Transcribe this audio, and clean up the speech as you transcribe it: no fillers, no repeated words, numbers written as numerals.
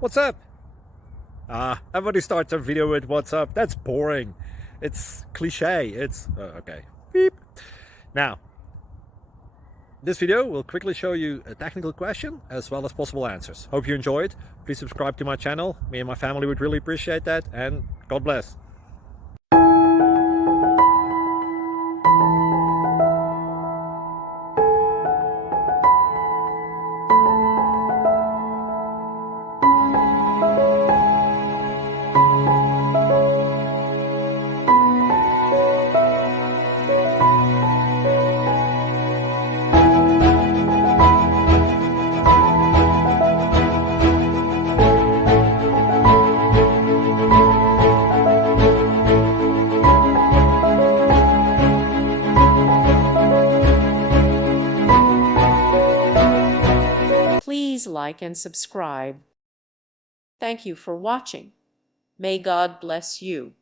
What's up? Everybody starts a video with what's up. That's boring. It's cliche. It's okay. Beep. Now, this video will quickly show you a technical question as well as possible answers. Hope you enjoyed. Please subscribe to my channel. Me and my family would really appreciate that, and God bless. Please like and subscribe. Thank you for watching. May God bless you.